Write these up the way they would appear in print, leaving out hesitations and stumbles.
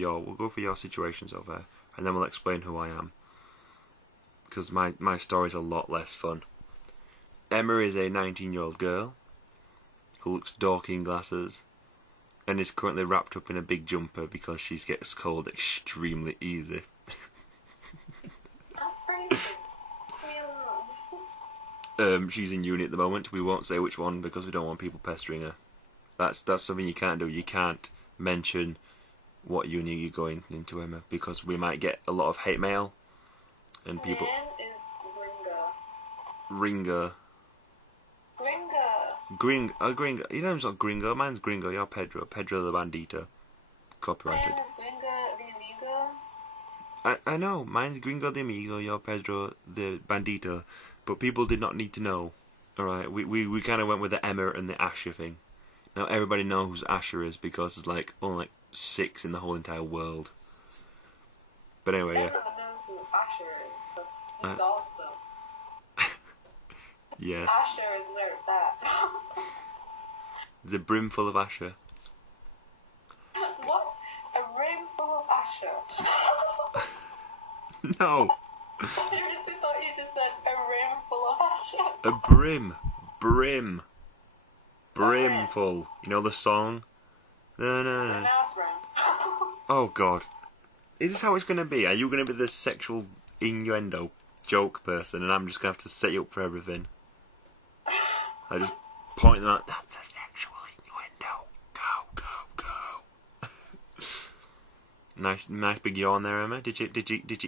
for your situations over, and then we'll explain who I am. Because my story's a lot less fun. Emma is a 19-year-old girl who looks dorky in glasses and is currently wrapped up in a big jumper because she gets cold extremely easy. She's in uni at the moment. We won't say which one because we don't want people pestering her. That's something you can't do. You can't mention what uni you're going into, Emma, because we might get a lot of hate mail and people. My name is Ringo. Gringo. Your name's not Gringo. Mine's Gringo. You're Pedro. Pedro the Bandito. Copyrighted. My name is Gringo the Amigo. I know. Mine's Gringo the Amigo. You're Pedro the Bandito. But people did not need to know. Alright, we kind of went with the Emma and the Asher thing. Now everybody knows who Asher is because there's like only like 6 in the whole entire world. But anyway, yeah. Everyone knows who Asher is. He's awesome. Yes. Asher is where it's at. The brim full of Asher. What? A room full of Asher? No. I seriously thought you just said a room full of Asher. A brimful. You know the song? No. A nice room. Oh God. Is this how it's going to be? Are you going to be the sexual innuendo joke person and I'm just going to have to set you up for everything? I just point them out. That's a sexual innuendo. Go. Nice big yawn there, Emma. Did you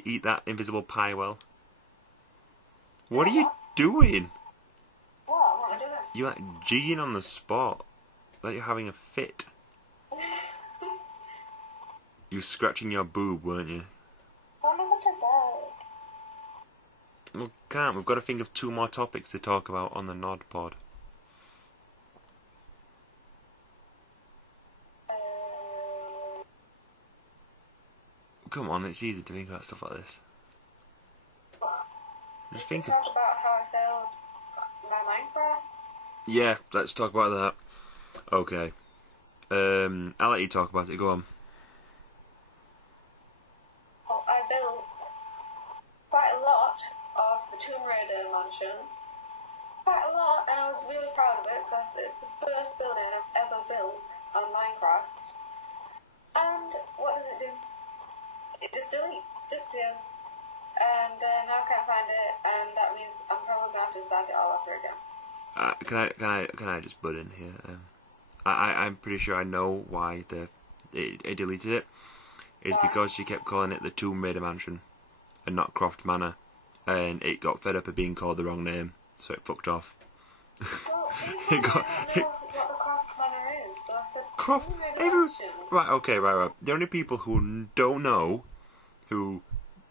eat that invisible pie well? What are you doing? What am I doing? You're like jigging on the spot. Like you're having a fit. You were scratching your boob, weren't you? How am I going to go? We can't. We've got to think of 2 more topics to talk about on the NodPod. Come on, it's easy to think about stuff like this. Just think of... Talk about how I failed my Minecraft? Yeah, let's talk about that. Okay. I'll let you talk about it. Go on. Well, I built quite a lot of the Tomb Raider mansion. Quite a lot, and I was really proud of it because it's the first building I've ever built on Minecraft. And what does it do? It just disappears. And now I can't find it, and that means I'm probably gonna have to start it all over again. Can I just butt in here? I'm pretty sure I know why it deleted it. It's because she kept calling it the Tomb Raider Mansion and not Croft Manor, and it got fed up of being called the wrong name, so it fucked off. Well, you know what the Croft Manor is, so I said Croft. Tomb Raider Mansion. Right. The only people who don't know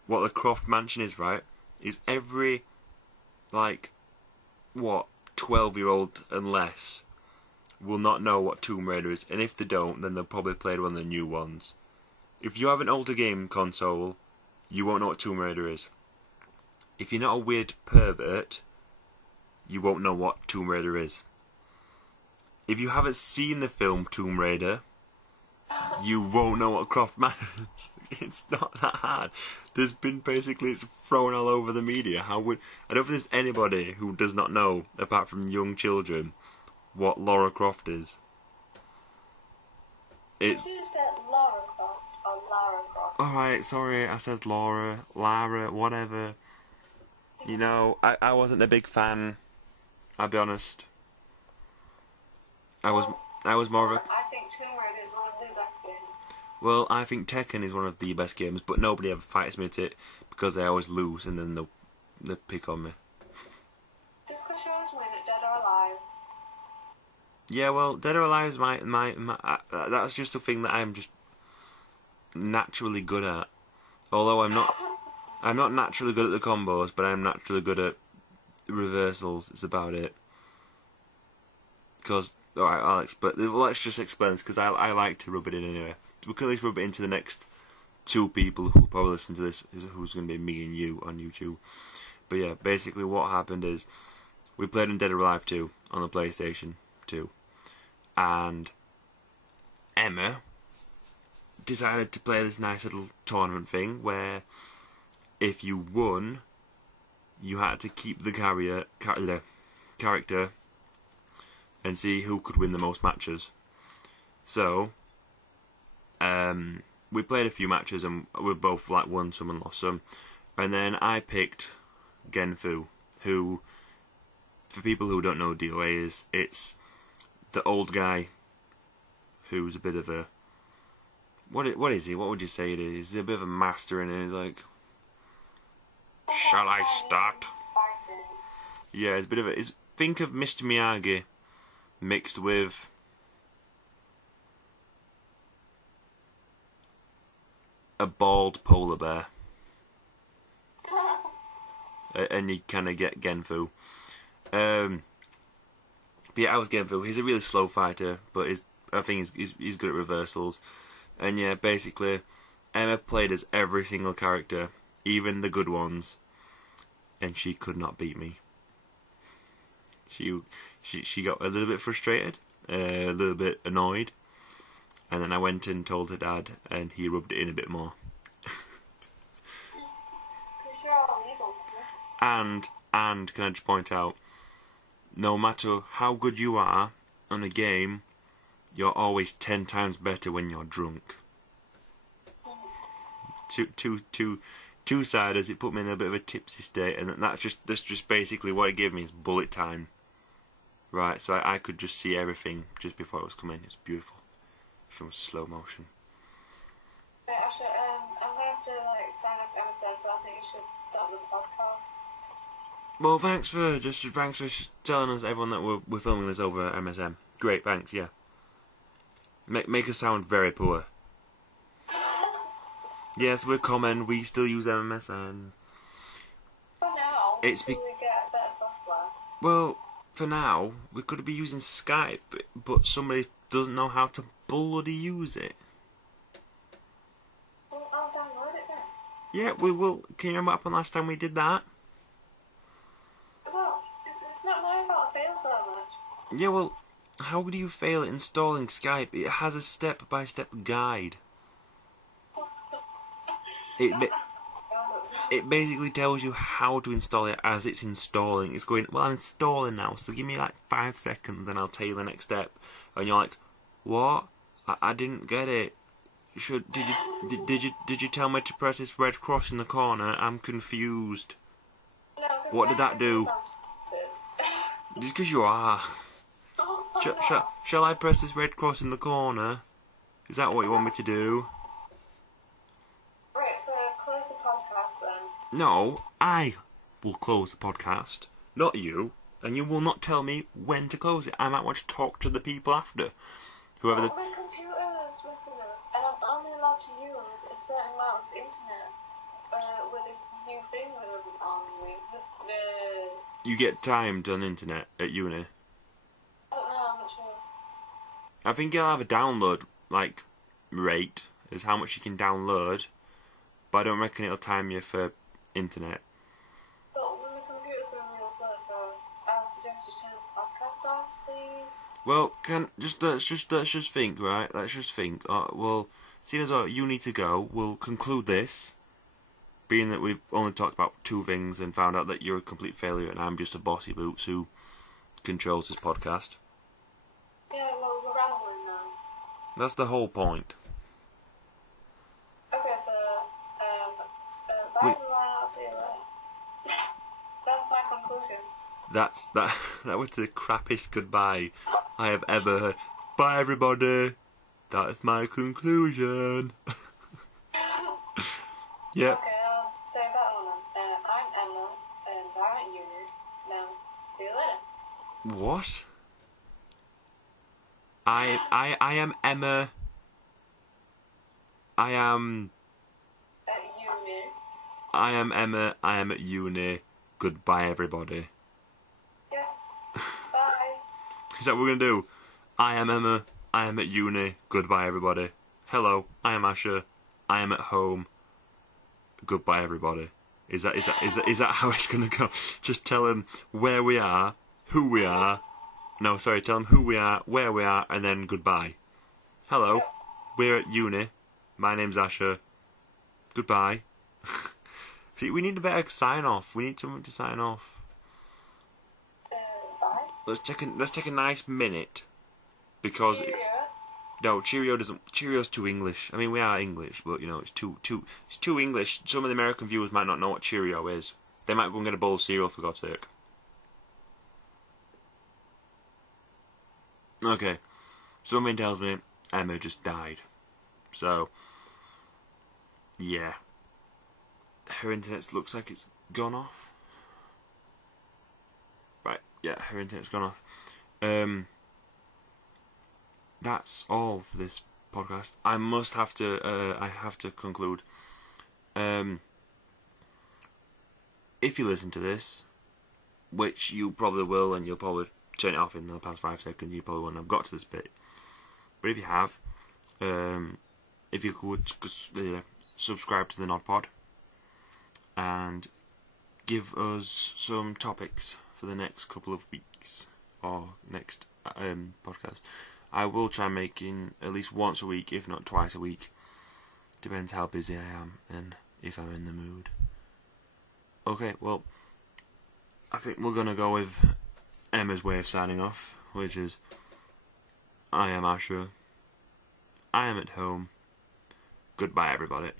what the Croft Mansion is, right, is every 12-year-old and less will not know what Tomb Raider is, and if they don't, then they'll probably play one of the new ones. If you have an older game console, you won't know what Tomb Raider is. If you're not a weird pervert, you won't know what Tomb Raider is. If you haven't seen the film Tomb Raider, you won't know what Croft Manor is. It's not that hard. It's thrown all over the media. I don't think there's anybody who does not know, apart from young children, what Lara Croft is. Did you say Lara Croft or Lara Croft? Alright, sorry, I said Lara, whatever. You know, I wasn't a big fan, I'll be honest. I was more of a... I think Tomb Raider is one of the best games. Well, I think Tekken is one of the best games, but nobody ever fights me at it because I always lose and then they'll pick on me. Just because you always win at Dead or Alive. Yeah, well, Dead or Alive is my that's just a thing that I'm just naturally good at. Although I'm not naturally good at the combos, but I'm naturally good at reversals. It's about it. Because, alright, Alex, but let's just explain this because I like to rub it in anyway. We can at least rub it into the next 2 people who will probably listen to this, who's going to be me and you on YouTube. But yeah, basically what happened is we played in Dead or Alive 2 on the PlayStation 2, and Emma decided to play this nice little tournament thing where if you won, you had to keep the character and see who could win the most matches. So, we played a few matches and we both like won some and lost some. And then I picked Genfu, who, for people who don't know DOA, it's the old guy who's a bit of a... What is he? What would you say it is? He's a bit of a master in it. He's like... Shall I start? Yeah, it's a bit of a... think of Mr. Miyagi mixed with... a bald polar bear. And you kind of get Genfu. But yeah, I was Genfu. He's a really slow fighter, but I think he's good at reversals. And yeah, basically, Emma played as every single character, even the good ones, and she could not beat me. She got a little bit frustrated, a little bit annoyed, and then I went and told her dad, and he rubbed it in a bit more. And can I just point out, no matter how good you are on a game, you're always 10 times better when you're drunk. Two-siders, it put me in a bit of a tipsy state, and that's just basically what it gave me is bullet time. Right, so I could just see everything just before it was coming. It's beautiful. From slow motion. Right, actually, I'm gonna have to sign up MSN, so I think you should start the podcast. Well, thanks for telling us, everyone, that we're filming this over MSN. Great, thanks. Yeah. Make us sound very poor. Yes, we're common. We still use MSN. For now, it's until we get better software. Well, for now, we could be using Skype, but somebody doesn't know how to bloody use it. Well, I'll download it then. Yeah, we will. Can you remember what happened last time we did that? Well, it's not my fault I fail so much. Yeah, well, how do you fail at installing Skype? It has a step-by-step guide. It basically tells you how to install it as it's installing. It's going, well, I'm installing now, so give me 5 seconds and I'll tell you the next step. And you're like, what? I didn't get it. Did you tell me to press this red cross in the corner? I'm confused. No, what did that do? Just because you are. Shall I press this red cross in the corner? Is that what you want me to do? Right, so close the podcast then. No, I will close the podcast, not you, and you will not tell me when to close it. I might want to talk to the people after. Whoever the... My computer is messing up, and I'm only allowed to use a certain amount of internet with this new thing that I'm on with. You get timed on internet at uni? I don't know, I'm not sure. I think you'll have a download, rate, is how much you can download, but I don't reckon it'll time you for internet. But when the computer's going real slow, so I'll suggest you turn the podcast off, please. Well, let's just think, right? Let's just think. Well, seeing as you need to go, we'll conclude this, being that we've only talked about 2 things and found out that you're a complete failure and I'm just a bossy boots who controls this podcast. Yeah, well, we're rambling now. That's the whole point. Okay, so, bye everyone, I'll see you later. That's my conclusion. That was the crappiest goodbye I have ever heard. Bye everybody. That is my conclusion. Yep. Okay, I'll say that one then. I'm Emma, and I'm at uni. Now, see you later. What? I am Emma. I am... At uni. I am Emma. I am at uni. Goodbye, everybody. Yes. Bye. Is that what we're going to do? I am Emma. I am at uni. Goodbye, everybody. Hello, I am Asher. I am at home. Goodbye, everybody. Is that how it's going to go? Just tell them where we are, who we are. No, sorry, tell them who we are, where we are, and then goodbye. Hello, we're at uni. My name's Asher. Goodbye. See, we need a better sign off. We need something to sign off. Bye. Let's take a nice minute because no, Cheerio doesn't. Cheerio's too English. I mean, we are English, but you know, it's too English. Some of the American viewers might not know what Cheerio is. They might go and get a bowl of cereal, for God's sake. Okay, something tells me Emma just died. So, yeah. Her internet looks like it's gone off. Right, yeah, her internet's gone off. That's all for this podcast. I have to conclude. If you listen to this, which you probably will, and you'll probably turn it off in the past 5 seconds, you probably won't have got to this bit. But if you have, if you could subscribe to the NodPod and give us some topics for the next couple of weeks or next podcast. I will try making at least once a week, if not twice a week. Depends how busy I am and if I'm in the mood. Okay, well, I think we're gonna go with Emma's way of signing off, which is I am Asher. I am at home. Goodbye, everybody.